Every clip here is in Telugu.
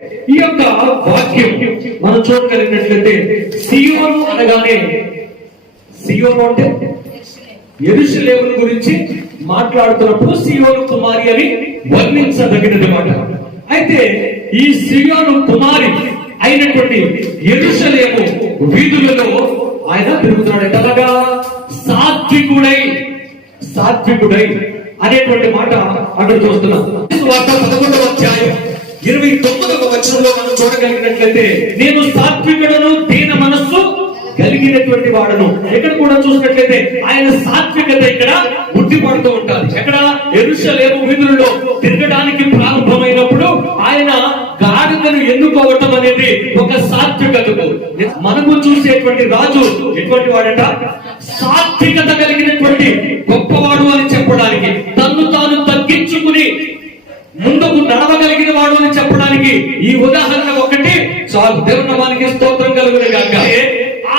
ఈ యొక్క వాక్యం మనం చూడగలిగినట్లయితే సియోను అనగానే, సియోను అంటే యెరూషలేము గురించి మాట్లాడుతున్నప్పుడు సియోను కుమారి అని వర్ణించదగినది మాట. అయితే ఈ సియోను కుమారి అయినటువంటి యెరూషలేము వీధులలో ఆయన తిరుగుతున్నాడు. ఎలాగా? సాత్వికుడై, సాత్వికుడై అనేటువంటి మాట అక్కడ చూస్తున్నాం. 11వ అధ్యాయం 29వ వచనంలో మనం చూడగలిగినట్లయితే, నేను సాత్వికుడను, దీన మనస్సు కలిగినటువంటి వాడను. ఎక్కడ కూడా చూసినట్లయితే ఆయన సాత్వికత ఇక్కడ ఉట్టిపడుతూ ఉంటారు. ఎక్కడ? యెరూషలేము వీధులలో తిరగడానికి ప్రారంభమైనప్పుడు ఆయన గాడిదను ఎన్నుకోవటం అనేది ఒక సాత్వికతకు. మనము చూసేటువంటి రాజు ఎటువంటి వాడట? సాత్వికత కలిగినటువంటి గొప్పవాడు అని చెప్పడానికి, తన్ను తాను తగ్గించుకుని ముందుకు నడవగలిగిన వాడు అని చెప్పడానికి ఈ ఉదాహరణ ఒకటి చాలు. దేవుని నామానికి స్తోత్రం కలుగును గాక.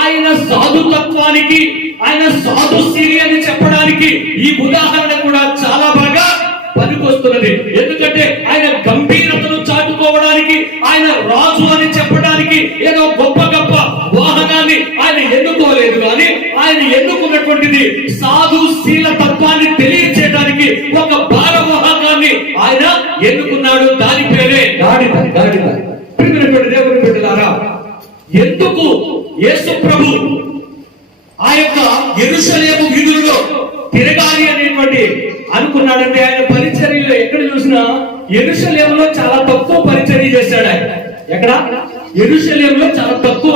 ఆయన సాధుత్వానికి, ఆయన సాధుశీలి అని చెప్పడానికి ఈ ఉదాహరణ కూడా చాలా బాగా పనికొస్తున్నది. ఎందుకంటే ఆయన గంభీరతను చాటుకోవడానికి, ఆయన రాజు అని చెప్పడానికి ఏదో గొప్ప గొప్ప వాహనాన్ని ఆయన ఎన్నుకోలేదు, కానీ ఆయన ఎన్నుకున్నటువంటిది సాధుశీల తత్వాన్ని తెలియచేయడానికి ఒక భారవాహనాన్ని ఆయన ఎన్నుకున్నాడు. దాని పేరే గాడిద. గాడిద. దేవుని బిడ్డలారా, ఎందుకు యేసు ప్రభు ఆ యొక్క యెరూషలేము వీధులలో తిరగాలి అనేటువంటి అనుకున్నాడంటే, ఆయన పరిచర్యలో ఎక్కడ చూసినా యెరూషలేములో చాలా తక్కువ పరిచర్య చేశాడు. ఆయన ఎక్కడ? యెరూషలేములో చాలా తక్కువ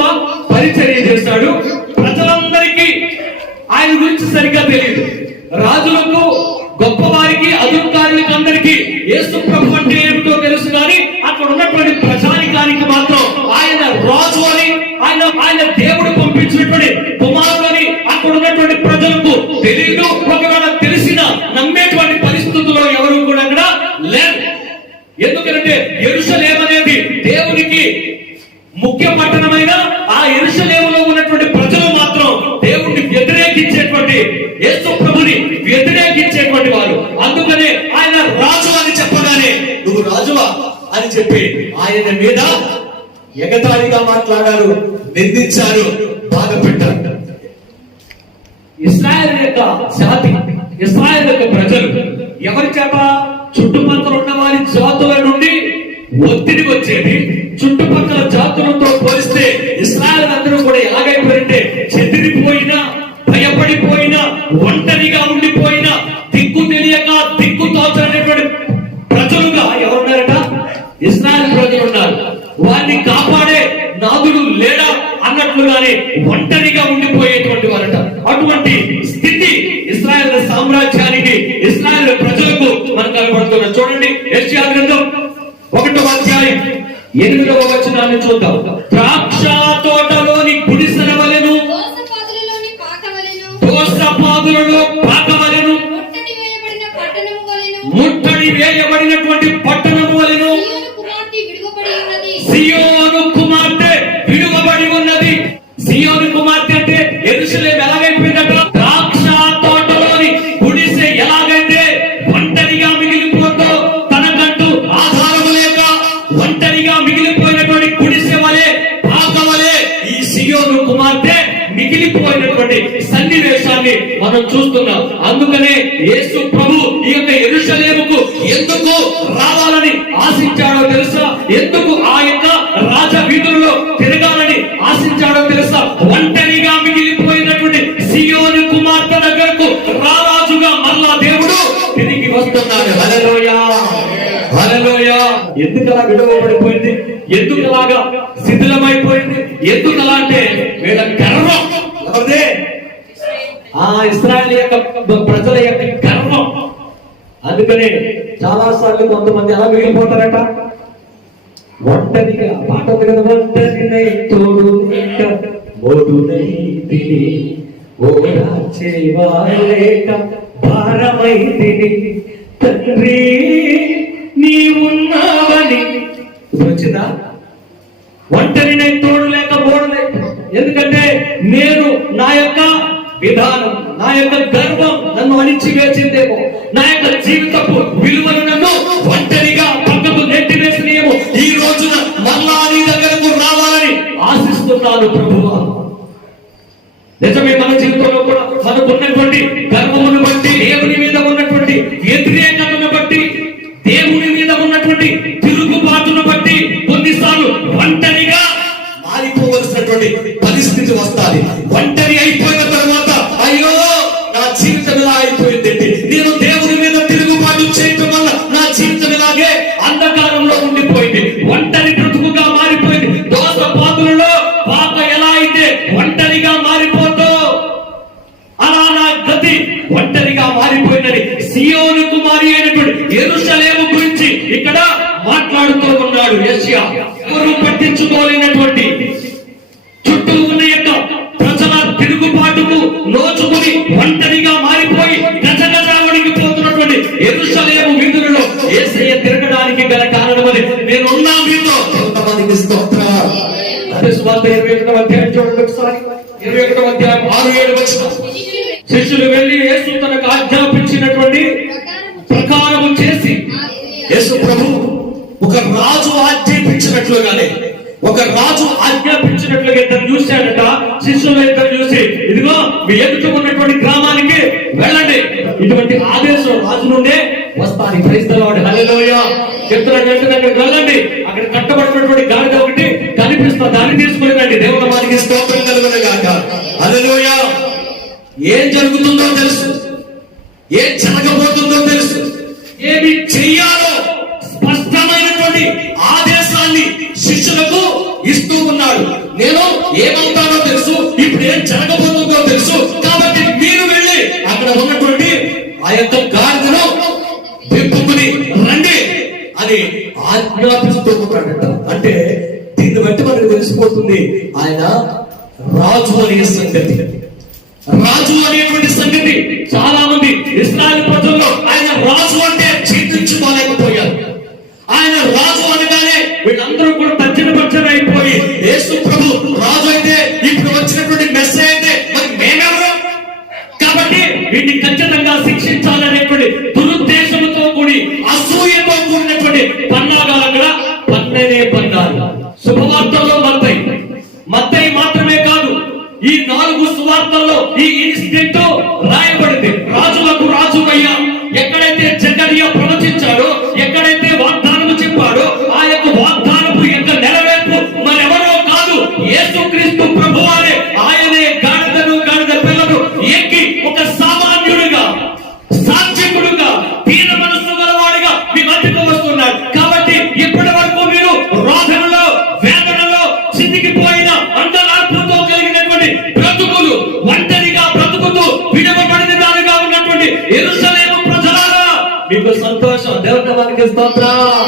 పరిచర్య చేశాడు. ప్రజలందరికీ ఆయన గురించి సరిగ్గా తెలియదు. రాజులకు, గొప్పవారికి, అధికారులకు అందరికీ యేసు ప్రభు అంటే ఏమిటో తెలుసు, కానీ అక్కడ ఉన్నటువంటి ప్రజానికానికి మాత్రం ఆయన రాజు అని, ఆయన దేవుడు పంపించినటువంటి కుమారుడు అని అక్కడ ఉన్నటువంటి ప్రజలకు తెలియదు. ఒకవేళ తెలిసిన నమ్మేటువంటి పరిస్థితుల్లో ఎవరు కూడా అక్కడ లేరు. ఎందుకంటే యెరూషలేము అనేది దేవునికి ముఖ్య పట్టణమైన ఆ యెరూషలేములో ఉన్నటువంటి ప్రజలు మాత్రం దేవుణ్ణి వ్యతిరేకించేటువంటి, యేసు ప్రభుని వ్యతిరేకించేటువంటి వారు. అందుకనే ఆయన రాజు అని చెప్పగానే, నువ్వు రాజువా అని చెప్పి ఆయన మీద ఎగతాళిగా మాట్లాడారు, నిందించారు, బాధ పెట్టారు. ఇశ్రాయేలు యొక్క జాతి, ఇశ్రాయేలు యొక్క ప్రజలు ఎవరి చేత? చుట్టుపక్కల ఉన్న వారి జాతుల నుండి ఒత్తిడి వచ్చేది. చుట్టుపక్కల జాతులతో పోలిస్తే ఇశ్రాయేలు అందరూ కూడా ఎలాగైపోయింటే, చెదిరిపోయినా, భయపడిపోయినా, ఒంటరిగా ఉండిపోయినా, దిక్కు తెలియక, దిక్కు తోచనటువంటి ప్రజలుగా ఎవరున్నారట? ఇశ్రాయేలు ప్రజలు ఉన్నారు. వారిని కాపాడే నాదుడు లేడా అన్నట్లుగానే ఒంటరిగా ఉండిపోయేటువంటి వారట. అటువంటి స్థితి ఇశ్రాయేలు సామ్రాజ్యానికి, ఇశ్రాయేలు ప్రజలకు మనకు కనబడుతున్నది. చూడండి, యెషయా గ్రంథం 1వ అధ్యాయం 8వ వచనాన్ని చూద్దాం. ద్రాక్ష తోటలోని గుడిసెల వలెను, దోసపాదులలో పాకవలెను, ముట్టడి వేయబడినటువంటి పట్టణము వలెను సియోను కుమార్తె విడువబడి ఉన్నది. సియోను కుమార్తె అంటే యెరూషలేము ఎలాగైపోయిందట? ద్రాక్ష తోటలోని గుడిసె ఎలాగైతే ఒంటరిగా మిగిలిపోతుందో, తనకంటూ ఆధారం లేక ఒంటరిగా మిగిలిపోయినటువంటి గుడిసె వలె, పాక వలె ఈ సియోను కుమార్తె మిగిలిపోయినటువంటి సన్నివేశాన్ని మనం చూస్తున్నాం. అందుకనే యేసు ప్రభు ఈ యొక్క యెరూషలేముకు ఎందుకు రావాలని ఆశించాడో తెలుసా? ఎందుకు ఆ యొక్క రాజ వీధుల్లో తిరగాలని ఆశించాడో తెలుసా? ఒంటరిగా మిగిలిపోయినటువంటి సియోను కుమార్తె దగ్గరకు రారాజుగా మరలా దేవుడు తిరిగి వస్తున్నాడు. హల్లెలూయా, హల్లెలూయా. ఎందుకలా విడవబడిపోయింది? ఎందుకలాగా శిథిలమైపోయింది? ఎందుకలా అంటే వీళ్ళ గర్వం. ఎవరిదే? ఆ ఇశ్రాయేలు యొక్క ప్రజల యొక్క గర్వం. అందుకనే చాలా సార్లు కొంతమంది అలా మిగిలిపోతారట, ఒంటరిగా. పాట ఉంది కదా, ఒంటరినై తోడు లేక మోడునై తిని, ఓదార్చేవారు లేక భారమై తిని, తండ్రి నీవున్నావని. వచ్చిందా? ఒంటరినై తోడు లేక మోడునై. ఎందుకంటే నేను నా యొక్క విధానం, నా యొక్క గర్వం నన్ను అణిచివేసిందేమో, నా యొక్క జీవితపు విలువను నన్ను ఒంటరిగా పక్కకు నెట్టివేసినేమో, ఈ రోజున వ్యతిరేకతను బట్టి, దేవుని మీద ఉన్నటువంటి తిరుగుబాటును బట్టి కొన్నిసార్లు ఒంటరిగా మారిపోవలసినటువంటి పరిస్థితి వస్తుంది. ఒంటరి అయిపోయిన తర్వాత అయ్యో నా జీవితం ఇలా అయిపోయిందండి, నేను దేవుని మీద తిరుగుబాటు చేయటం వల్ల నా జీవితం ఇలాగే అంధకారంలో ఉండిపోయింది, ఒంటరి బ్రతుకుగా మారిపోయింది. దోస పాత్రలో పాత ఎలా అయితే ఒంటరిగా మారిపోతూ అలా నా గతి ఒంటరిగా మారిపోయిందని సియోను కుమారి అయినటువంటి యెరూషలేము గురించి ఇక్కడ మాట్లాడుతూ ఉన్నాడు యెషయా. ఎవరు పట్టించుకోలేనటువంటి చుట్టూ ఉన్న యొక్క ప్రజల తిరుగుబాటుకు నోచుకుని ఒంటరిగా మారిపోయి గజగజావడికి పోతున్నటువంటి యెరూషలేము వీధులలో యేసయ్య తిరగడానికి గల కారణమని నేనున్నా మీతో కొంతమందికి స్తోత్రం. అదే సువార్త 21వ అధ్యాయం చూడండి ఒకసారి. 21వ అధ్యాయం 6-7 వచనం. శిష్యులు వెళ్లి యేసు తనకు ఆజ్ఞాపించినటువంటి ప్రకారము చేసి, యేసు ప్రభు ఒక రాజు ఆజ్ఞాపించినట్లుగానే, ఒక రాజు ఆజ్ఞాపించినట్లుగా ఇద్దరు చూశాడట. శిష్యులు ఇద్దరు చూసి, ఇదిగో మీ ఎదుట ఉన్నటువంటి గ్రామానికి వెళ్ళండి, ఇటువంటి ఆదేశం రాజు నుండే వస్తాను. క్రైస్తవాడు హల్లెలూయా చెప్తున్నాడు. అక్కడికి వెళ్ళండి, అక్కడ కట్టబడినటువంటి గాడిద ఒకటి కనిపిస్తా, దాన్ని తీసుకుని రండి. దేవుని వారికి స్తోత్రం కలుగునుగాక. హల్లెలూయా. ఏం జరుగుతుందో తెలుసు, ఏం జరగబోతుందో తెలుసు, ఏమి చెయ్యాలో స్పష్టమైనటువంటి ఆదేశాన్ని శిష్యులకు ఇస్తూ ఉన్నాడు. నేను ఏమవుతానో తెలుసు, ఇప్పుడు ఏం జరగబోతుందో తెలుసు, కాబట్టి మీరు వెళ్ళి అక్కడ ఉన్నటువంటి ఆ యొక్క గాడిదను విప్పుకుని రండి అని ఆజ్ఞాపిస్తూ ఉన్నాడట. అంటే దీన్ని బట్టి మనకు తెలిసిపోతుంది ఆయన రాజు అనే సంగతి. రాజు అనేటువంటి సంగతి చాలా మంది ఇశ్రాయేలు ప్రజల్లో ఆయన రాజు అంటే ఛేదించుకోలేకపోయారు. ఆయన రాజు అనగానే వీళ్ళందరూ కూడా తర్జన అయిపోయి, యేసు ప్రభు రాజు అయితే ఇప్పుడు వచ్చినటువంటి మెస్సేజ్ అయితే మరి మేమెవరు, కాబట్టి వీటిని ఖచ్చితంగా శిక్షించాలనేటువంటి దురుద్దేశంతో కూడి అసూయతో కూడినటువంటి పన్నాగాలు అక్కడ పన్నాలు. శుభవార్తల్లో మత్తయి మాత్రమే కాదు, ఈ 4 సువార్తల్లో ఈ ఇన్సిడెంట్ రాయబడింది. రాజులకు రాజువయ్యా, ఎక్కడైతే జకరియా ప్రవచించాడో, ఎక్కడైతే వాగ్దానము చెప్పాడో, ఆ యొక్క వాగ్దానపు యొక్క నెరవేర్పు మరెవరో కాదు, యేసుక్రీస్తు ప్రభువారే. ఆయనే గాడిద పిల్లను ఎక్కి ఒక సామాన్యుడిగా, సాత్వికుడుగా, దీన మనస్సు గలవాడిగా మీ మధ్యకు వస్తున్నాడు. కాబట్టి ఇప్పటి వరకు మీరు రోధనలో, వేదనలో చితికిపోయిన అండలార్పుతో కలిగినటువంటి బ్రతుకులు, ఒంటరిగా బ్రతుకుతూ విడవబడిన దానిగా ఉన్నటువంటి యెరూషలేము ప్రజలారా, మీకు సంతోషం. దేవుని వారికి స్తోత్రం.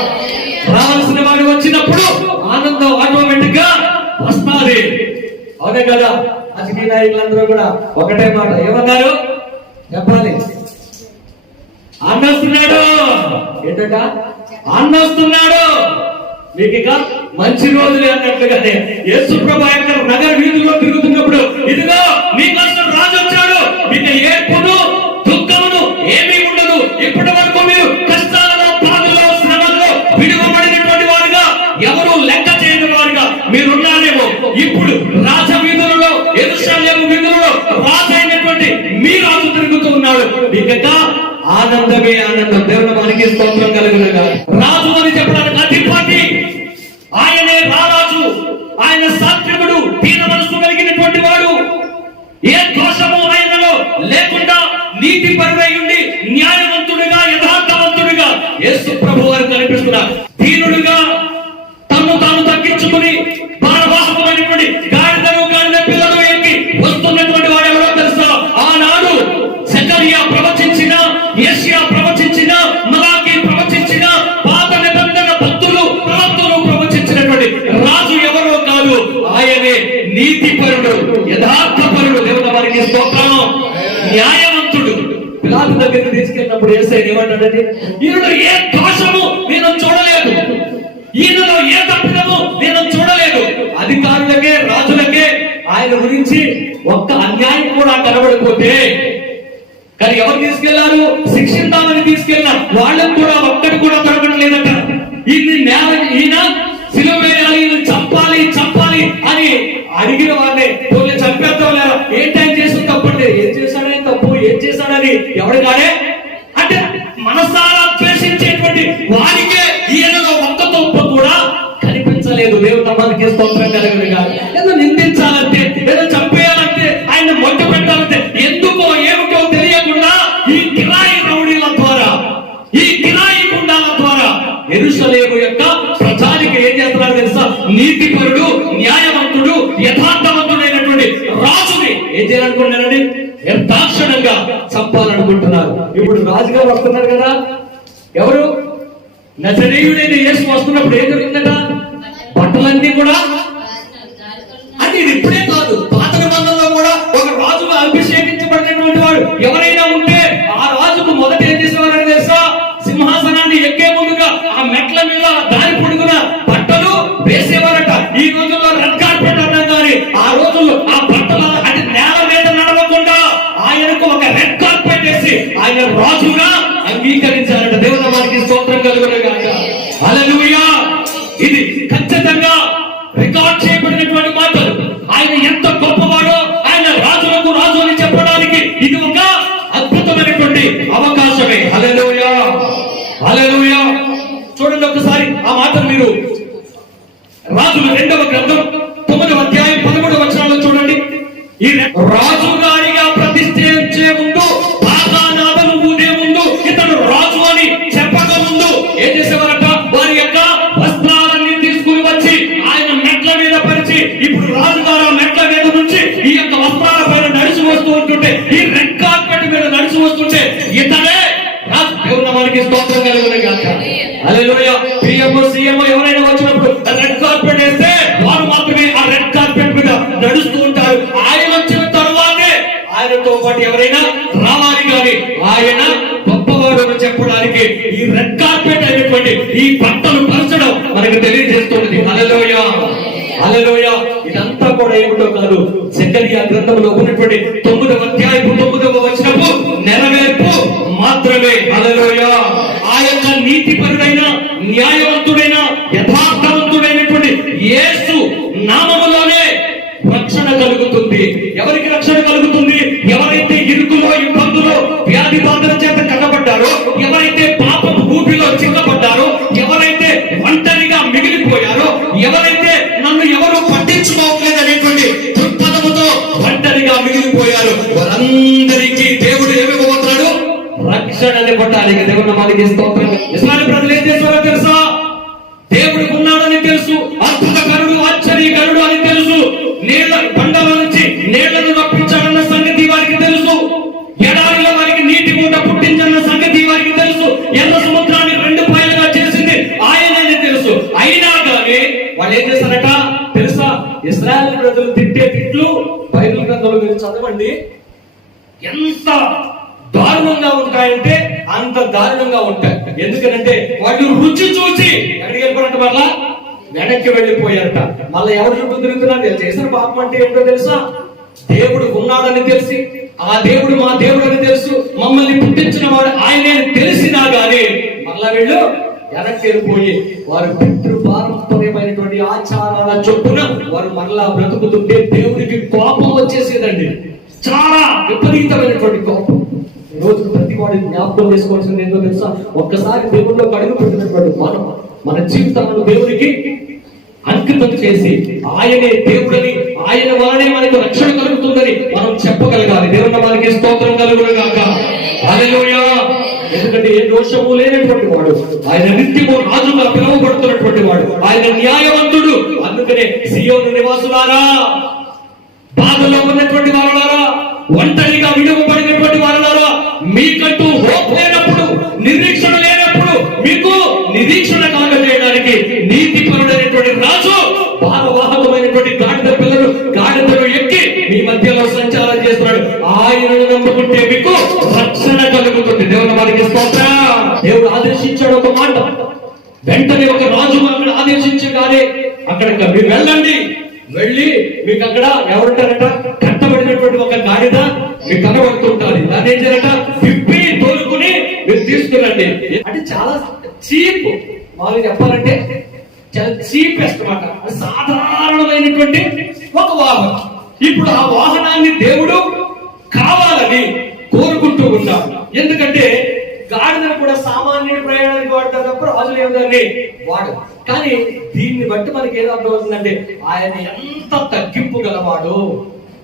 రావాల్సిన వాడు వచ్చినప్పుడు ఆనందం ఆటోమేటిక్ గా వస్తుంది. అవునే కదా. రాజకీయ నాయకులందరూ కూడా ఒకటే మాట ఏమన్నారు చెప్పాలి, అన్నొస్తున్నాడు. ఏంటట అన్నొస్తున్నాడు, మీకు ఇక మంచి రోజులే అన్నట్లుగానే యేసు ప్రభు యొక్క నగర వీధుల్లో తిరుగుతున్నప్పుడు, ఇదిగో మీకోసం రాజు వచ్చాడు, మీకు ఏర్పును దుఃఖమును ఏమీ ఉండదు. ఇప్పటి వరకు మీరు కష్టాలలో, బాధలో, శ్రమలో విడువబడినటువంటి వారుగా, ఎవరు లెక్క చేయని వారుగా మీరున్నారేమో. ఇప్పుడు రాజ వీధులలో, యెరూషలేము వీధులలో రాజు అయినటువంటి మీ రాజు తిరుగుతూ ఉన్నాడు. ఇక ఆనందమే ఆనందం. దేవుని వారికి స్తోత్రం కలుగునుగా. రాజు అని చెప్పడానికి అధిపతి ఆయనే, రారాజు. ఆయన సాత్వికుడు, దీన మనస్సు కలిగినటువంటి వాడు, ఏ దోషము ఆయనలో లేకుండా నీతి పరుడై ఉండి న్యాయవంతుడిగా, యథార్థవంతుడిగా యేసు ప్రభు వారు కనిపిస్తున్నారు. దీనుడుగా తను తాను తగ్గించుకుని భారవాహకమైనటువంటి గాడిద పిల్లలు ఎక్కి వస్తున్నటువంటి వాడు ఎవరో తెలుసా? ఆనాడు జకరియా ప్రవచించిన, యెషయా ప్రవచించిన, మలాకి ప్రవచించిన, పాత నిబంధన భక్తులు, ప్రవక్తలు ప్రవచించినటువంటి రాజు ఎవరో కాదు, ఆయనే నీతిపరుడు, యథార్థపరుడు. దేవుని వారికి స్తోత్రం. న్యాయవంతుడు. పిలాతు దగ్గరికి తీసుకెళ్ళినప్పుడు యేసయ్య ఏమంటాడంటే, ఈయనలో ఏ దోషము నేను చూడలేదు, ఈయనలో ఏ తప్పిదము నేను చూడలేదు. అధికారులకే, రాజులకే ఆయన గురించి ఒక్క అన్యాయం కూడా కనబడిపోతే, కానీ ఎవరు తీసుకెళ్లారు? శిక్షిద్దామని తీసుకెళ్ళిన వాళ్ళకు కూడా ఒక్కటి కూడా దొరకడం లేదట. ఈయన సిలువ వేయాలి, చంపాలి అని అడిగిన వాడిని పోలీ చంపేద్దాం లేదా, ఏంటి ఆయన చేసిన తప్పు అంటే, ఏం చేశాడని తప్పు, ఏం చేశాడని ఎవడు కాడే అంటే మనసారా ద్వేషించేటువంటి వారికే ఈయనలో ఒక్క తొప్ప కూడా కనిపించలేదు. దేవుని నామానికి స్తోత్రం కలుగును గాక. ఏదో నిందించాలంటే, ఏదో చంపేయాలంటే, ఆయన మొట్టు పెట్టాలంటే ఎందుకో ఏమిటో తెలియకుండా ఈ కిరాయి రౌడీల ద్వారా, ఈ కిరాయి గుండాల ద్వారా యెరూషలేము యొక్క ప్రజానికి ఏం చేస్తున్నాడు తెలుసా? నీతిపరుడు, న్యాయవంతుడు, యథార్థవంతుడైనటువంటి రాజుని ఏం చేయాలనుకుంటున్నారండి? నిర్దాక్షిణంగా చంపాలనుకుంటున్నారు. ఇప్పుడు రాజుగారు వస్తున్నారు కదా, ఎవరు? నజరేయుడైన యేసు వస్తున్నప్పుడు ఏం జరిగిందట? బట్టలన్నీ కూడా, అది ఇప్పుడే కాదు, పాత నిబంధనలో కూడా ఒక రాజుగా అభిషేకించబడినటువంటి వాడు ఎవరైనా ఉంటే ఆ రాజుకు మొదట ఏం చేసేవారని తెలుసా? సింహాసనాన్ని ఎక్కే ముందుగా ఆ మెట్ల మీద దారి పొడుగున బట్టలు వేసేవారట. ఈ రోజుల్లో రెడ్ కార్పెట్ అన్నాం కానీ ఆ రోజుల్లో ఆ బట్టలు అంటే నేల మీద నడవకుండా ఆయనకు ఒక రెడ్ కార్పెట్ వేసి ఆయన రాజుగా అంగీకరించారట. దేవుని నామానికి స్తోత్రం కలుగును గాక. హల్లెలూయా. ఇది ఖచ్చితంగా రికార్డ్ చేయబడినటువంటి మాటలు. ఆయన ఎంత గొప్పవాడో, ఆయన రాజులకు రాజు అని చెప్పడానికి ఇది ఒక అద్భుతమైనటువంటి అవకాశమే. హల్లెలూయా, హల్లెలూయా. చూడండి ఒకసారి ఆ మాటలు మీరు రాజుల 2వ గ్రంథం 9వ అధ్యాయం 13వ వచనంలో చూడండి. ఈ రాజుగారిగా ప్రతిష్ఠించే ముందు, పాతాళాలను ఊదే ముందు, ఇతడు రాజు అని చెప్పక ముందు ఏం చేసేవారట? వారి యొక్క వస్త్రాలన్నీ తీసుకుని వచ్చి ఆయన మెట్ల మీద పరిచి, ఇప్పుడు రాజుగారు మెట్ల మీద నుంచి ఈ యొక్క వస్త్రాల పైన నడిచి వస్తూ ఉంటుంటే, ఈ రెడ్ కార్పెట్ మీద నడిచి వస్తుంటే ఇతడే రాజు. దేవుని నామానికి స్తోత్రం కలుగును గాక. హల్లెలూయా. పిఎం సీఎం ఎవరైనా వచ్చినప్పుడు రెడ్ కార్పెట్ వేస్తే వారు మాత్రమే ఆ రెడ్ కార్పెట్ మీద నడుస్తూ ఉంటారు. ఆయన వచ్చిన తరువాతే ఆయనతో పాటు ఎవరైనా రావాలి కానీ ఆయన గొప్పవాడు అని చెప్పడానికి ఈ రెడ్ కార్పెట్ అయినటువంటి ఈ బట్టలు పరచడం మనకు తెలియజేస్తున్నది. హల్లెలూయా, హల్లెలూయా. ఇదంతా కూడా ఏమిటో కాదు, జకర్యా గ్రంథంలో ఉన్నటువంటి 9వ అధ్యాయం 9వ వచనము నెరవేర్పు మాత్రమే. హల్లెలూయా. ఆ యొక్క నీతిపరుడైన, న్యాయవంతుడైన, యథార్థవంతుడైనటువంటి యేసు నామములోనే రక్షణ కలుగుతుంది. ఎవరికి రక్షణ కలుగుతుంది? ఎవరైతే ఇరుకులో, ఇబ్బందులో, వ్యాధి బాధల చేత కట్టబడ్డారో, ఎవరైతే పాపం ఊపిలో చిక్కబడ్డారో, ఎవరైతే ఒంటరిగా మిగిలిపోయారో, ఎవరైతే నన్ను ఎవరు పట్టించుకోవట్లేదు అనేటువంటి దృక్పథముతో ఒంటరిగా మిగిలిపోయారు, వారందరికీ దేవుడు ఏమి ఇవ్వబోతున్నాడు? రక్షణ ఇవ్వటానికి. దేవుని నామానికి స్తోత్రం. ఇశ్రాయేలు ప్రజలు ఏం చేస్తారో తెలుసా? దేవుడికి ఉన్నాడని తెలుసు, అద్భుతకరుడు, ఆశ్చర్యకరుడు అని తెలుసు, నీళ్ల బండల నుంచి నీళ్లను రప్పించాడన్న సంగతి వారికి తెలుసు, ఎడారిలో వారికి నీటి మూట పుట్టించన్న సంగతి వారికి తెలుసు, ఎర్ర సముద్రాన్ని 2 పాయలుగా చేసింది ఆయనని తెలుసు. అయినా కానీ వాళ్ళు ఏం చేశారట తెలుసా? ఇశ్రాయేలు ప్రజలు తిట్టే తిట్లు బైబిల్ గ్రంథంలో మీరు చదవండి, ఎంత దారుణంగా ఉంటాయంటే అంత దారుణంగా ఉంటాయి. ఎందుకంటే వాళ్ళు రుచి చూసి ఎక్కడికి వెళ్ళిపోయినట్టు మళ్ళా వెనక్కి వెళ్ళిపోయారట. మళ్ళీ ఎవరు చుట్టూ తిరుగుతున్నారు? చేసిన పాపం అంటే ఏంటో తెలుసా? దేవుడు ఉన్నాడని తెలిసి, ఆ దేవుడు మా దేవుడు అని తెలుసు, మమ్మల్ని పుట్టించిన వాడు ఆయనే తెలిసినా గానీ మళ్ళా వీళ్ళు వెనక్కి వెళ్ళిపోయి వారు పితృపారంపర్యమైనటువంటి ఆచారాల చొప్పున వారు మరలా బ్రతుకుతుంటే దేవుడికి కోపం వచ్చేసేదండి. చాలా విపరీతమైనటువంటి కోపం. రోజు ప్రతి వాడు జ్ఞాపకం చేసుకోవాల్సింది ఏంటో తెలుసా? ఒక్కసారి దేవుడిలో అడుగు పెట్టినటువంటి మన జీవితాలను దేవుడికి అంకితం చేసి ఆయనే దేవుడని, ఆయన వలనే మనకు రక్షణ కలుగుతుందని మనం చెప్పగలగాలి. దేవుని నామానికి స్తోత్రం కలుగును గాక. హల్లెలూయా. ఎందుకంటే ఏ దోషము లేనటువంటి వాడు, ఆయన నిత్యము రాజుగా పిలువబడుతున్నటువంటి వాడు, ఆయన న్యాయవంతుడు. అందుకనే సియోను నివాసులారా, బాధలో ఉన్నటువంటి వారులారా, ఒంటరిగా విడువబడినటువంటి వారులారా, మీకంటూ హోప్ లేనప్పుడు, నిరీక్షణ లేనప్పుడు మీకు నిరీక్షణ కలగజేయడానికి నీతిపరుడైనటువంటి రాజు భారవాహకమైనటువంటి గాడిదలు ఎక్కి మీ మధ్యలో సంచారం చేస్తున్నాడు. ఆయనను నమ్ముకుంటే మీకు రక్షణ కలుగుతుంది. దేవుని వారికి స్తోత్రం. దేవుడు ఆదేశించాడు ఒక మాట, వెంటనే ఒక రాజు అక్కడ ఆదేశించగానే అక్కడ మీరు వెళ్ళండి, వెళ్ళి మీకు అక్కడ ఎవరుంటారట? కట్టబడినటువంటి ఒక గాడిద మీకు కనబడుతుంటారు. దాని ఏం చేయాలట? విప్పి తోలుకుని మీరు తీసుకురండి. అంటే చాలా చీప్, వాళ్ళు చెప్పాలంటే చాలా చీపెస్ట్ మాట, సాధారణమైనటువంటి ఒక వాహనం. ఇప్పుడు ఆ వాహనాన్ని దేవుడు కావాలని కోరుకుంటూ ఉన్నాడు. ఎందుకంటే గాడిదను కూడా సామాన్యుడి ప్రయాణానికి వాడతారు తప్ప రాజులు ఏమిటండి వాడు. కానీ దీన్ని బట్టి మనకి ఏదో అర్థమవుతుందంటే ఆయన ఎంత తగ్గింపు గలవాడు,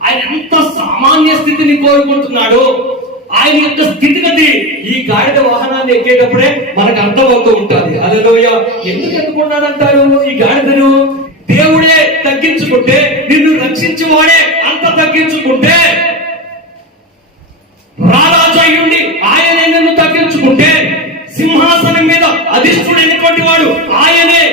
ఆయన ఎంత సామాన్య స్థితిని కోరుకుంటున్నాడు, ఆయన యొక్క స్థితిగతి ఈ గాడిద వాహనాన్ని ఎక్కేటప్పుడే మనకు అర్థమవుతూ ఉంటుంది. హల్లెలూయా. ఎందుకు ఎత్తుకున్నాడంటారు ఈ గాడిదను? దేవుడే తగ్గించుకుంటే, నిన్ను రక్షించేవాడే అంత తగ్గించుకుంటే, రారాజు అయ్యుండి ఆయనే నిన్ను తగ్గించుకుంటే, సింహాసనం మీద అధిష్ఠుడైనటువంటి వాడు ఆయనే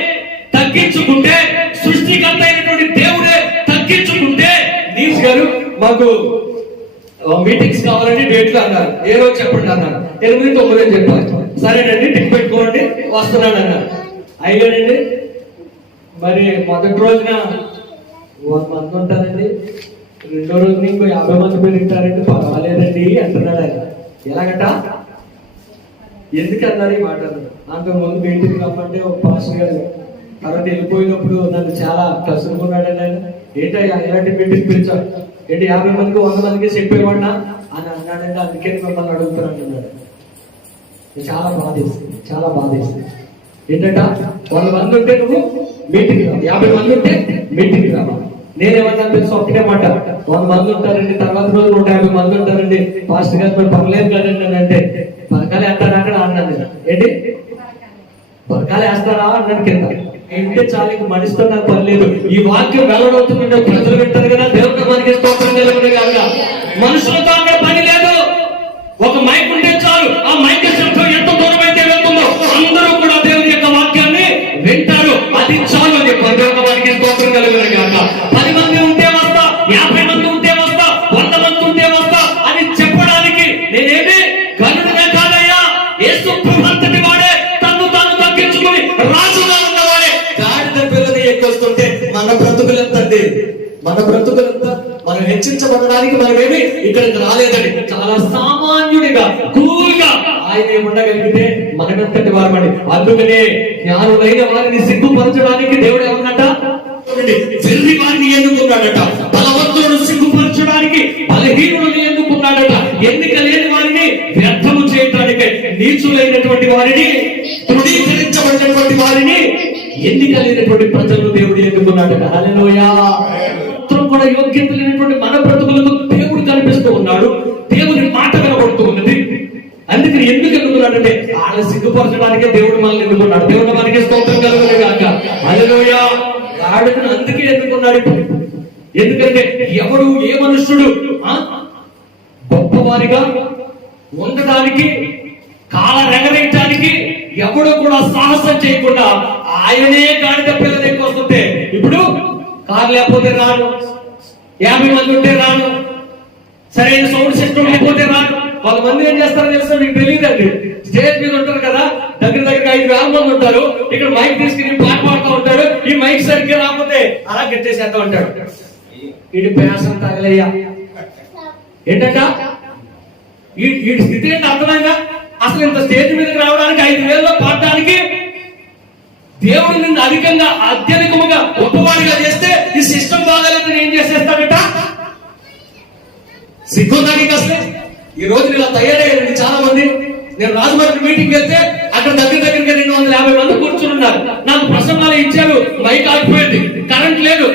తగ్గించుకుంటే, సృష్టికర్త అయినటువంటి దేవుడే తగ్గించుకుంటే, నీస్ గారు మాకు మీటింగ్స్ కావాలంటే డేట్లు అన్నారు. ఏ రోజు చెప్పండి అన్నారు. 8, 9 అని చెప్పారు. సరేనండి టిక్ పెట్టుకోండి వస్తున్నాను అన్నారు. అయ్యానండి. మరి మొదటి రోజున 100 మంది ఉంటారండి, రెండో రోజున ఇంకో 50 మంది పెరుగుతారండి, పర్వాలేదండి అంటున్నాడు ఆయన. ఎలాగట? ఎందుకు అన్నారు ఈ మాట? అంతకుముందు మీటింగ్ రమ్మంటే ఒక పాస్టర్ గారు తర్వాత వెళ్ళిపోయినప్పుడు నన్ను చాలా కసురుకున్నాడండి ఆయన. ఏంటయ్యా ఎలాంటి మీటింగ్ పిలిచాడు? ఏంటి 50 మందికి 100 మందికి చెప్పేవాడినా అని అన్నాడంటే, అందుకే మిమ్మల్ని అడుగుతాను అంటున్నాడు. చాలా బాధేస్తుంది, చాలా బాధేస్తుంది. ఏంటంట 100 మంది ఉంటే నువ్వు మీటింగ్ రా, 50 మంది ఉంటే మీటింగ్ రా. నేనేమన్నా తెలుసు ఒక్కటే మాట, 100 మంది ఉంటారండి, తర్వాత రోజు 150 మంది ఉంటారండి, పాస్టర్ గారు మరి పర్లేదు కదండి అని అంటే, బరకాలు వేస్తారా అక్కడ అన్నాను నేను. ఏంటి బరకాలు వేస్తారా అన్నాను కింద. ఇంటే చాలు, ఇంక మనిషితో నాకు పని లేదు. ఈ వాక్యం వెల్లడవుతుందంటే ప్రజలు వింటారు కదా, దేవుడు మనకి స్తోత్రం కలుగునే కాక. మనుషులతో అక్కడ పని లేదు. ఒక మైక్ ఉంటే చాలు, ఆ మైక్ శబ్దం ఎంత దూరం అయితే వెళ్తుందో అందరూ కూడా దేవుని యొక్క వాక్యాన్ని వింటారు. అది చాలు అని చెప్పారు. దేవుడు మనకి స్తోత్రం కలుగునే కాక. 10 మంది ఉంటే వస్తా, 50 మంది ఉంటే వస్తా, 100 మంది ఉంటే వస్తా అని చెప్పడానికి నేనేమి గనుడునే కాదయ్యా. యేసు ప్రభు అంతటి వాడే తన్ను తాను తగ్గించుకుని రాజుగా ఉన్నవాడే గాడిద పిల్లని ఎక్కొస్తుంటే మన బ్రతుకులంతండి, మన బ్రతుకులంతా మనం హెచ్చించబడడానికి మనమేమి ఇక్కడికి రాలేదండి. చాలా సామాన్యుడిగా కూల్గా ఆయన ఉండగలిగితే మనమెంతటి వారమండి. అందుకనే జ్ఞానులైన వారిని సిగ్గుపరచడానికి దేవుడు ఏమన్నట? వెర్రి వారిని ఎన్నుకున్నాడట. బలవంతులను సిగ్గుపరచడానికి బలహీనులను ఎన్నుకున్నాడట. ఎన్నిక లేని వారిని వ్యర్థము చేయడానికి, నీచులైనటువంటి వారిని, తృణీకరించబడినటువంటి వారిని, ఎన్నిక లేనటువంటి ప్రజలను దేవుడు ఎన్నుకున్నాడట. హల్లెలూయా. కూడా యోగ్యత లేనటువంటి మన బ్రతుకులకు దేవుడు కనిపిస్తూ ఉన్నాడు. దేవుని మాట కనబడుతూ ఉన్నది. అందుకని ఎందుకు ఎన్నుకున్నాడంటే వాళ్ళ సిగ్గుపరచడానికే దేవుడు మనల్ని ఎన్నుకున్నాడు. దేవుడు మనకి స్తోత్రం కలుగునే గాక. హల్లెలూయా. గాడిదను అందుకే ఎన్నుకున్నాడు. ఎందుకంటే ఎవడు ఏ మనుష్యుడు గొప్పవారిగా ఉండడానికి, కాల రెగరేయటానికి ఎవడు కూడా సాహసం చేయకుండా ఆయనే గాడిద పిల్లలు ఎక్కువ వస్తుంటే, ఇప్పుడు కారు లేకపోతే రాను, 50 మంది ఉంటే రాను, సరైన సౌండ్ సిస్టమ్ లేకపోతే రాను. 100 మంది ఏం చేస్తారో తెలుసా? మీకు తెలియదండి. స్టేజ్ మీద ఉంటారు కదా, దగ్గర 5,000 మంది ఉంటారు. ఇక్కడ మైక్ తీసుకుని పాట పాడుతూ ఉంటాడు. ఈ మైక్ సరిగ్గా రాకపోతే అలా గట్టేసేస్తా ఉంటాడు. ఇది ప్రయాసం తగలయ్యా. ఏంటంట ఈ స్థితి ఏంటి అర్థమైందా? అసలు ఇంత స్టేజ్ మీదకి రావడానికి 5,000లో పాడటానికి దేవుడు నిన్ను అధికంగా అత్యధికముగా గొప్పవాడిగా చేస్తే ఈ సిస్టమ్ బాగాలేదని ఏం చేసేస్తాడట? సిగ్గుందానికి అసలు ఈ రోజు ఇలా తయారయ్యారండి చాలా మంది. నేను రాజమండ్రి మీటింగ్ వెళ్తే అక్కడ దగ్గరికి 250 మంది కూర్చుని ఉన్నారు. నాకు ప్రసంగాలు ఇచ్చారు, మైక్ ఆగిపోయింది, కరెంట్ లేదు.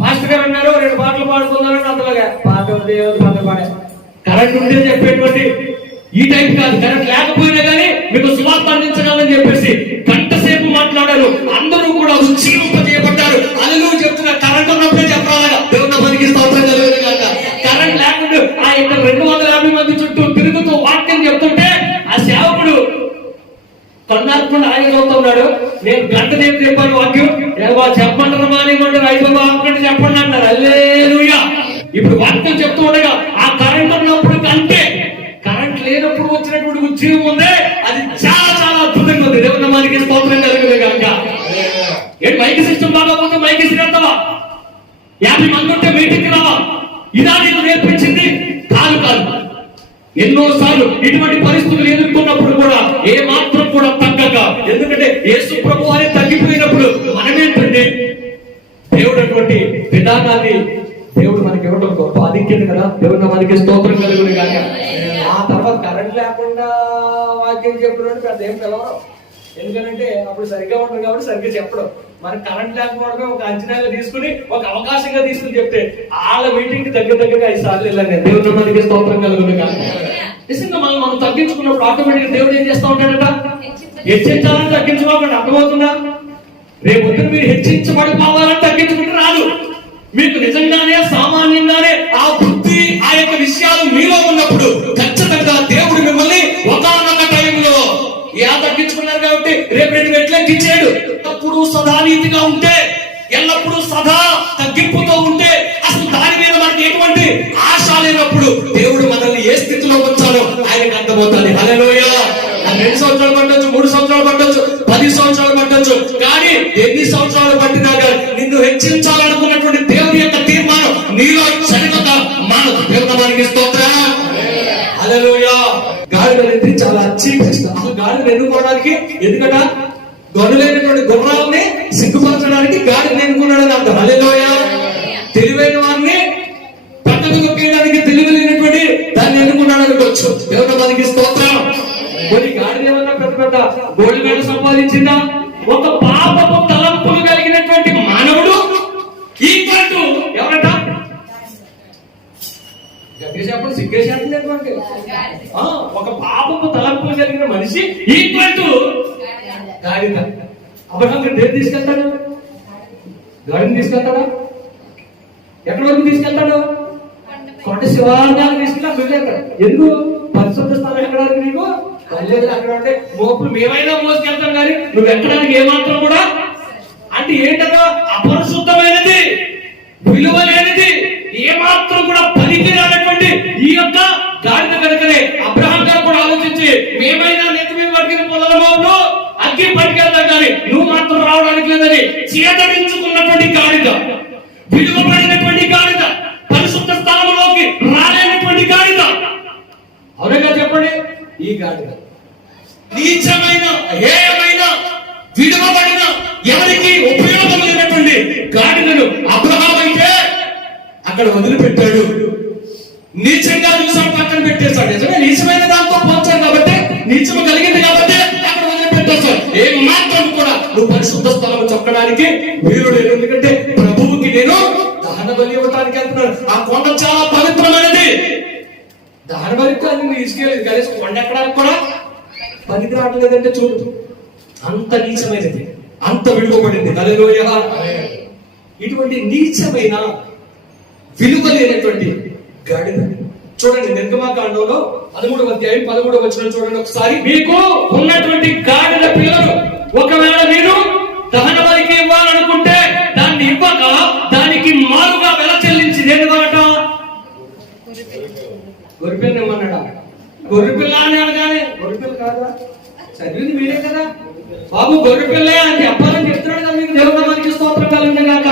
పాస్టర్ గారు అన్నారు 2 పాటలు పాడుకున్నారు. అందులోగా పాట పాడే కరెంట్ ఉంటే చెప్పేటువంటి ఈ టైప్ కాదు. కరెంట్ లేకపోయినా కానీ మీకు సువార్త అందించగలని చెప్పేసి గంట సేపు మాట్లాడారు. అందరూ కూడా ఉజ్జీవింపజేయబడ్డారు. అల్లు చెప్తున్నా కరెంట్ ఉన్నప్పుడే చెప్పాలగా. దేవుడు మనకి స్తోత్రం కలుగునే గాక. కరెంట్ లేకుండా ఆ ఇక్కడ 250 మంది చుట్టూ తిరుగుతూ వాక్యం చెప్తుంటే ఆ సేవకుడు కన్నార్పణ ఆయన చదువుతున్నాడు. నేను గంట సేపు చెప్పాను వాక్యం. చెప్పంటారు మానేమంటారు, 5 వాక్యం చెప్పండి అంటారు. హల్లెలూయా. ఇప్పుడు వాక్యం చెప్తూ ఉండగా ఆ కరెంట్ ఉన్నప్పుడు కంటే కరెంట్ లేనప్పుడు వచ్చినటువంటి ఉద్యోగం ఉందే, అది చాలా చాలా అద్భుతంగా ఉంది. దేవుడు మనకి స్తోత్రం కలుగునే గాక. ఏంటి మైక్ సిస్టమ్ బాగోకపోతే మైక్ ఇసిరేస్తావా? 50 మంది ఉంటే మీటింగ్ రావా? ఇదా నీకు నేర్పించింది? కాదు కాదు. ఎన్నోసార్లు ఇటువంటి పరిస్థితులు ఎదుర్కొన్నప్పుడు కూడా ఏ మాత్రం కూడా తగ్గక, ఎందుకంటే యేసు ప్రభు అని తగ్గిపోయినప్పుడు మనమేంటంటే దేవుడు అటువంటి విధానాన్ని దేవుడు మనకి ఇవ్వడం గొప్ప ఆధిక్యత కదా. దేవుడు మనకి స్తోత్రం కలుగునే గాక. ఆ తర్వాత కరెంట్ లేకుండా అంటే పెద్ద ఏం పిలవరు. ఎందుకంటే అప్పుడు సరిగ్గా ఉండదు కాబట్టి సరిగ్గా చెప్పడం. మనకి కరెంట్ లేకపోవడమే ఒక అంచనాగా తీసుకుని, ఒక అవకాశంగా తీసుకుని చెప్తే వాళ్ళ మీటింగ్ కి దగ్గరగా 5 సార్లు వెళ్ళాను నేను. దేవుడు మనకి స్తోత్రం కలుగును గాక. నిజంగా మనం తగ్గించుకున్నప్పుడు ఆటోమేటిక్ దేవుడు ఏం చేస్తా ఉంటాడట? హెచ్చించాలని తగ్గించుకోకుండా. అర్థమవుతుందా? రేపొద్దున మీరు హెచ్చించబడిపోవాలని తగ్గించుకుంటే రాదు. మీకు నిజంగానే సామాన్యంగానే ఆ బుద్ధి, ఆ యొక్క విషయాలు మీలో ఉన్నప్పుడు ఖచ్చితంగా దేవుడు మిమ్మల్ని ఒకానొక టైంలో తగ్గించుకున్నారు కాబట్టి రేపు 2 రెట్లు ఎక్కించాడు. ఎల్లప్పుడూ సదానీతిగా ఉంటే, ఎల్లప్పుడూ సదా తగ్గింపుతో ఉంటే, అసలు దాని మీద మనకి ఎటువంటి ఆశ లేనప్పుడు దేవుడు మనల్ని ఏ స్థితిలో ఉంచాలో ఆయనకు అర్థమవుతుంది. హల్లెలూయా. 2 సంవత్సరాలు పట్టొచ్చు, 3 సంవత్సరాలు పట్టొచ్చు, 10 సంవత్సరాలు పట్టొచ్చు, కానీ ఎన్ని సంవత్సరాలు పట్టినా కానీ నిన్ను హెచ్చించాలనుకున్నటువంటి దేవుని యొక్క తీర్మానం నీలో సరిగ్గా మానదు. దేవునికి స్తోత్రం. హల్లెలూయా. గాడిద అనేది చాలా చీప్ ఇష్టం. అసలు గాడిదను ఎన్నుకోవడానికి, ఎందుకట గొర్రెలైనటువంటి గుర్రాలని సిగ్గుపరచడానికి గాడిదను ఎన్నుకున్నాడని అర్థం. హల్లెలూయా. తెలివైన వారిని పక్కకు తొక్కేయడానికి తెలివి లేనటువంటి దాన్ని ఎన్నుకున్నాడు అనుకోవచ్చు. దేవునికి స్తోత్రం. కొన్ని గాడిద ఏమన్నా పెద్ద పెద్ద గోల్డ్ మెడల్ సంపాదించిందా? ఒక పాపపు తలంపులు కలిగినటువంటి మానవుడు ఈక్వల్ టు ఎవరట? చెప్పండి, సిగ్గేసేటువంటి ఒక పాపపు తలంపులు కలిగిన మనిషి ఈక్వల్ టు గాడిద. అబ్రహాం దేని తీసుకెళ్తాడు? గాడిని తీసుకెళ్తాడా? ఎక్కడి వరకు తీసుకెళ్తాడు? కొండ శివాలయాన్ని తీసుకెళ్ళాడు. ఎందుకు? పరిశుద్ధ స్థలం ఎక్కడానికి నీకు అక్కడ అంటే మోపులు మేమైనా మోసుకెళ్తాం కానీ నువ్వు ఎక్కడానికి ఏమాత్రం కూడా. అంటే ఏంటో అపరిశుద్ధమైనది, విలువ లేనిది, ఏమాత్రం కూడా పనికి రానటువంటి ఈ యొక్క గాడిద కనుకనే అబ్రహాం గారు కూడా ఆలోచించి మేమైనా నెత్తి మీద పట్టుకుని పొలంలో అగ్గి పట్టుకెళ్తాం కానీ నువ్వు మాత్రం రావడానికి లేదని చీదరించుకున్నటువంటి గాడిద, విలువబడినటువంటి గాడిద, పరిశుద్ధ స్థలంలోకి రాలేనటువంటి గాడిద. అవునగా చెప్పండి. ఈ గాడిద నీచమైన, హేయమైన, విడువబడిన, ఎవరికి ఉపయోగం లేనటువంటి గాడిదను అబ్రహాం అయితే అక్కడ వదిలిపెట్టాడు. నీచంగా చూసాడు, పక్కన పెట్టేశాడు. నిజమే, నీచమైన దాంతో పోల్చాడు కాబట్టి, నీచము కలిగింది కాబట్టి అక్కడ వదిలిపెట్టేశాడు. ఏ మాత్రం కూడా నువ్వు పరిశుద్ధ స్థలం చొక్కడానికి వీలు లేదు. ఎందుకంటే ప్రభువుకి నేను దహన బలి ఇవ్వడానికి వెళ్తున్నాడు. ఆ కొండ చాలా పవిత్రమైనది. దహన బలికి అది నువ్వు తీసుకెళ్ళలేదు, కనీసం కొండ ఎక్కడానికి కూడా పనికి రావట్లేదంటే చూడు. అంత నీచమైనది, అంత విలువబడింది. హల్లెలూయా. ఇటువంటి నీచమైన, విలువ లేనటువంటి గాడిద చూడండి. నిర్గమకాండంలో 13వ అధ్యాయం 13వ వచనం చూడండి ఒకసారి. మీకు ఉన్నటువంటి గాడిద పిల్లలు ఒకవేళ మీరు దహన బలికి ఇవ్వాలనుకుంటే దాన్ని ఇవ్వక దానికి మారుగా వెల చెల్లించి ఎందుకనట? గొర్రెపిల్ల ఇవ్వన్నాడా? గొర్రెపిల్ల అని అనగానే గొర్రెపిల్ల కాదా? చదివింది మీరే కదా బాబు. గొర్రెపిల్ల అని చెప్పాలని చెప్తున్నాడు కదా మీకు. దేవునికి స్తోత్రం కలుగును గాక.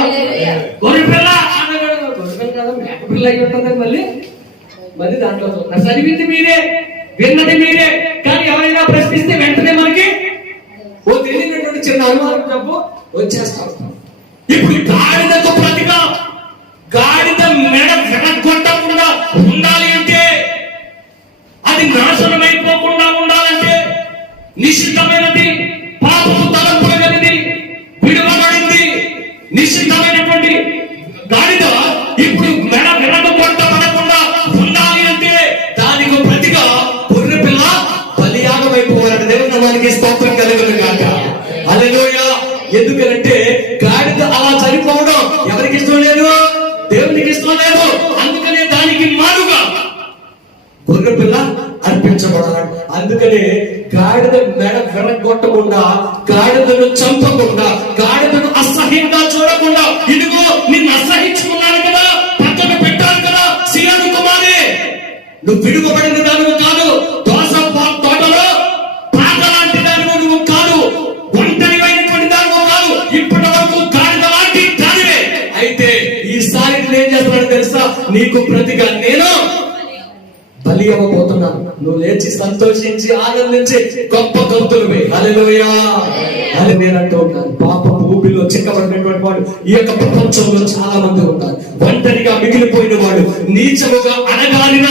గొర్రెపిల్ల అనగాడు. గొర్రెపిల్ల కదా, మేకపిల్ల అయి ఉంటుంది. మళ్ళీ దాంట్లో చదివింది మీరే, విన్నది మీరే, కానీ ఎవరైనా ప్రశ్నిస్తే వెంటనే మనకి ఓ తెలియనటువంటి చిన్న అనుమానం చెప్పు వచ్చేస్తాం. ఇప్పుడు గాడిదకు ప్రతిగా గాడిద మెడ వెనక్కొట్టకుండా ఉండాలి అంటే, అది నాశనమైపోకుండా ఉండాలంటే, నిశ్చితమైనది, పాపపు తలంపులు కలిగింది, విడువబడింది, నిశ్చితమైనటువంటి గాడిద ఇప్పుడు మెడ వెనక్కొట్టబడకుండా ఉండాలి అంటే దానికి ప్రతిగా గొర్రె పిల్ల బలియాగమైపోవాలంటే దేవునికి స్తోత్రం కలుగును గాక. హల్లెలూయా. ఎందుకంటే గాడిద అలా చనిపోవడం ఎవరికి ఇష్టం లేదు? దేవునికి ఇష్టం లేదు. అందుకనే దానికి మారుగా గొర్రె పిల్ల అర్పించబడాలి. అందుకనే గాడిద మెడ వెనగొట్టకుండా, గాడిదను చంపకుండా, గాడిదను అసహ్యంగా చూడకుండా, ఇదిగో నిన్ను అసహించుకున్నాను కదా, పక్కన పెట్టాను కదా సియోను కుమారి, నువ్వు విడువబడిన దానివి కాదు, తోటలో పాక లాంటి దానివి నువ్వు కాదు, ఒంటరివైనటువంటి దానివి కాదు, ఇప్పటి వరకు గాడిద లాంటి దానివే. అయితే ఈసారి ఏం చేస్తున్నాడు తెలుసా? నీకు ప్రతిగా నేను బలి అవ్వబోతున్నాను. నువ్వు లేచి సంతోషించి ఆనందించి గొప్ప గంతులువే. హల్లెలూయా. అని నేను అంటూ ఉంటాను, పాపపు ఊపిలో చిక్కబడినటువంటి వాడు ఈ యొక్క ప్రపంచంలో చాలా మంది ఉన్నారు. ఒంటరిగా మిగిలిపోయిన వాడు, నీచముగా అణగారిన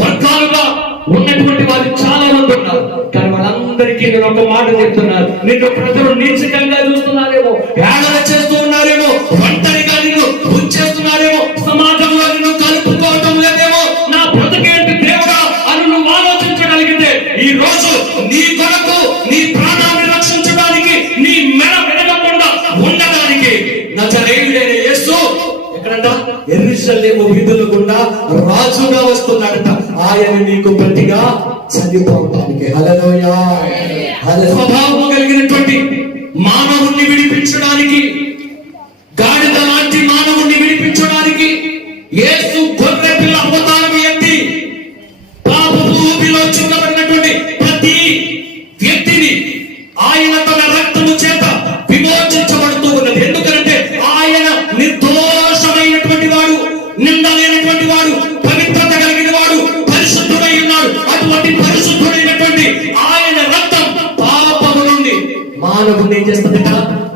వర్గాలుగా ఉన్నటువంటి వారు చాలా మంది ఉన్నారు. కానీ వాళ్ళందరికీ నేను ఒక మాట చెప్తున్నాను, నిన్ను ప్రజలు నీచకంగా చూస్తున్నారేమో, ఏడవ చేస్తూ ఉన్నారేమో, ఒంటరిగా నిన్ను ఉంచేస్తున్నారేమో, సమాజంలో నిన్ను కలుపుకోవటం లేదేమో, నా బ్రతుకేంటి దేవుడా అని నువ్వు ఆలోచించగలిగితే ఈ రోజు నీ కొరకు నీ ప్రాణాన్ని రక్షించడానికి, నీ మెడ వినకుండా ఉండడానికి నజరేయుడైన యేసు ఎక్కడంట యెరూషలేము వీధుల గుండా రాజుగా వస్తున్నాడట. ఆయన నీకు ప్రతిగా చనిపోవడానికి. హల్లెలూయా. స్వభావం కలిగినటువంటి మానవుణ్ణి విడిపించడానికి, గాడిద లాంటి మానవుణ్ణి విడిపించడానికి యేసు గొర్రె పిల్ల అవతారం ఎత్తి పాపపు ఊబిలో చిక్కబడినటువంటి ప్రతి వ్యక్తిని ఆయన తన రక్తము చేత విమోచించబడుతూ ఉన్నది. ఎందుకంటే ఆయన నిర్దోషమైనటువంటి వాడు, నింద లేనటువంటి వాడు, పవిత్రత కలిగిన వాడు, పరిశుద్ధుడై ఉన్నాడు. అటువంటి పరిశుద్ధుడైనటువంటి ఆయన రక్తం పాపము నుండి మానవుని ఏం చేస్తుందట?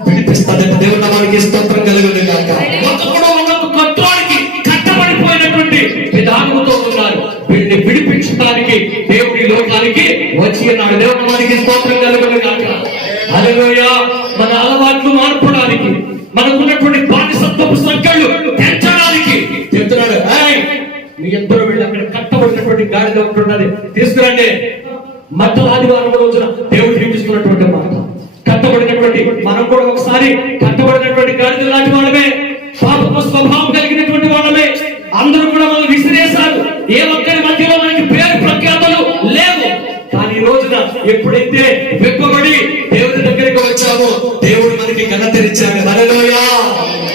విడిపిస్తుందట. దేవుడు నామానికి స్తోత్రం కలుగును గాక. ఒక్కొక్కడు ఒక్కొక్క కట్టువాడికి కట్టబడిపోయినటువంటి విధానముతో ఉన్నారు. వీడిని విడిపించడానికి దేవుడి లోకానికి వచ్చి ఉన్నాడు. దేవుడు నామానికి స్తోత్రం కలుగును గాక. హల్లెలూయా. మన అలవాట్లు మార్పడానికి, మనకున్నటువంటి బానిసత్వపు సంఖ్యలు పెంచడానికి చెప్తున్నాడు. మీ ఇద్దరు వెళ్ళి అక్కడ కట్టబడినటువంటి గాడిద ఉంటున్నది, తీసుకురండి. మధ్య ఆదివారం రోజున దేవుడు చూపిస్తున్నటువంటి మాట, కట్టబడినటువంటి మనం కూడా ఒకసారి కట్టబడినటువంటి గాడిద లాంటి వాళ్ళమే, పాపపు స్వభావం కలిగినటువంటి వాళ్ళమే. అందరూ కూడా మనం విసిరేశారు. ఏ ఒక్కరి మధ్యలో మనకి పేరు ప్రఖ్యాతలు లేవు. కానీ ఈ రోజున ఎప్పుడైతే వెప్పబడి దేవుడి దగ్గరికి వచ్చామో దేవుడు మనకి ఘనతనిచ్చాడు. హల్లెలూయా.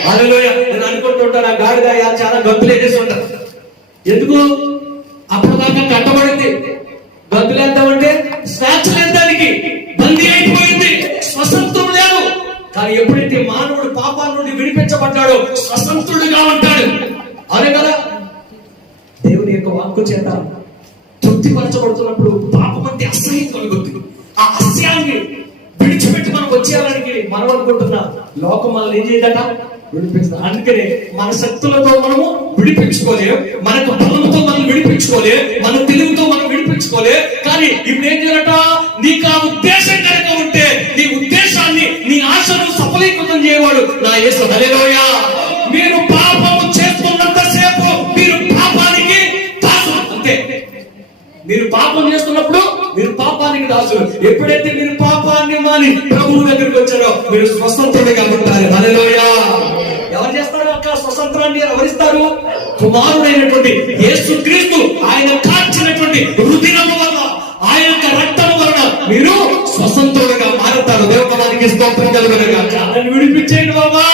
హల్లెలూయా. నేను అనుకుంటుంటాను, ఆ గాడిద చాలా గంతులేసేసి ఉంటారు. ఎందుకు? అప్పటిదాకా కట్టబడింది. గంతులేద్దామంటే స్వేచ్ఛ లేదు, దానికి బందీ అయిపోయింది, స్వతంత్రం లేదు. కానీ ఎప్పుడైతే మానవుడు పాపాల నుండి విడిపించబడ్డాడో స్వతంత్రుడిగా ఉంటాడు. అదే కదా దేవుని యొక్క వాక్కు చేత తృప్తిపరచబడుతున్నప్పుడు పాపం అంటే అసహ్యం కలుగుతుంది. ఆ అసహ్యాన్ని విడిచిపెట్టి మనం వచ్చేయాలని మనం అనుకుంటున్నాం. లోకం మనల్ని ఏం చేయదట? విడిపిస్తుంది. అందుకనే మన శక్తులతో మనము విడిపించుకోలేం, మనకు బలంతో మనం విడిపించుకోలే, మన తెలుగుతో మనం విడిపించుకోలే. కానీ ఇప్పుడు ఏం చేయాలట? నీకు ఆ ఉద్దేశం కనుక ఉంటే నీ ఉద్దేశాన్ని, నీ ఆశను సఫలీకృతం చేయవాడు నా యేసు. హల్లెలూయా. మీరు పాపము చేస్తున్నంత సేపు మీరు పాపానికి దాసులు. అంతే. మీరు పాపం చేస్తున్నప్పుడు మీరు పాపానికి దాసులు. ఎప్పుడైతే మీరు పాపాన్ని మాని ప్రభువు దగ్గరికి వచ్చారో మీరు స్వతంత్రుడిగా ఉంటారు. హల్లెలూయా. ఎవరు చేస్తారు అక్క స్వతంత్రాన్ని? ఎవరిస్తారు? కుమారుడైనటువంటి యేసుక్రీస్తు ఆయన కార్చినటువంటి రుధిరము వల్ల, ఆయన యొక్క రక్తము వలన మీరు స్వతంత్రులుగా మారుతారు. దేవునికి స్తోత్రం కలుగును గాక. నన్ను విడిపించేయండి బాబా,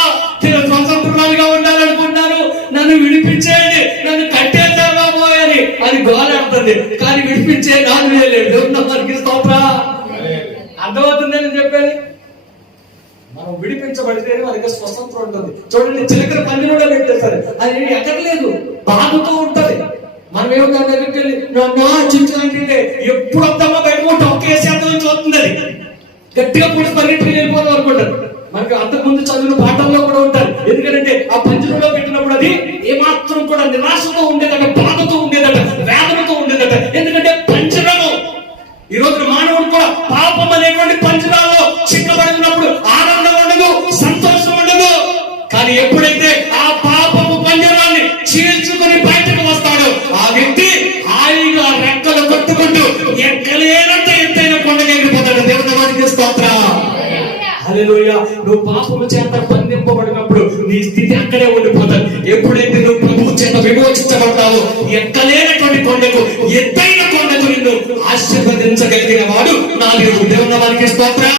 నేను స్వతంత్రులుగా ఉండాలనుకుంటున్నాను, నన్ను విడిపించేయండి, నన్ను కట్టేద్దాం బాబు అని గోలాడుతుంది. కానీ విడిపించే నాలుగు లేదు. దేవునికి స్తోత్రం. అర్థమవుతుంది నేను చెప్పేది. మనం విడిపించబడితే మనకి స్వతంత్రం ఉంటుంది. చూడండి, చిలకల పందిలో పెట్టేస్తారు, అది ఎక్కర్లేదు, బాగుతూ ఉంటది. మనం ఏమో దాని దగ్గరికి వెళ్ళి చించాలంటే ఎప్పుడు వద్దామో బయటకుంటే ఒకేసి అంత నుంచి వస్తుంది. అది గట్టిగా పుట్టి పరిగెట్టుకుని వెళ్ళిపోతాం అనుకుంటారు. మనకి అంతకుముందు చదువులు పాఠంలో కూడా ఉంటారు. ఎందుకంటే ఆ పంజరంలో పెట్టినప్పుడు అది ఏమాత్రం కూడా నిరాశతో ఉండేదట, బాధతో ఉండేదట, వేదనతో ఉండేదట. ఎందుకంటే పంజరము ఈ రోజు మానవుడు కూడా పాపం అనేటువంటి పంజరాల్లో చిక్కబడినప్పుడు ఆనందం ఉండదు, సంతోషం ఉండదు. కానీ ఎప్పుడైతే ఆ పాపము పంజరాన్ని చీల్చుకొని బయటకు వస్తాడో ఆ వ్యక్తి హాయిగా రెక్కలు కొట్టుకుంటూ ఎక్కలేనంత ఎత్తైన కొండకి ఎగిరిపోతాడు. దేవునికి స్తోత్రం. హల్లెలూయా. నువ్వు పాపము చేత బంధింపబడినప్పుడు నీ స్థితి అక్కడే ఉండిపోతాడు. ఎప్పుడైతే నువ్వు ప్రభువు చేత విమోచించబడతావో ఎక్కలేనటువంటి కొండకు, ఎత్తైన కొండకు నిన్ను ఆశీర్వదించగలిగిన వాడు నా దేవుడు. దేవునికి స్తోత్రం.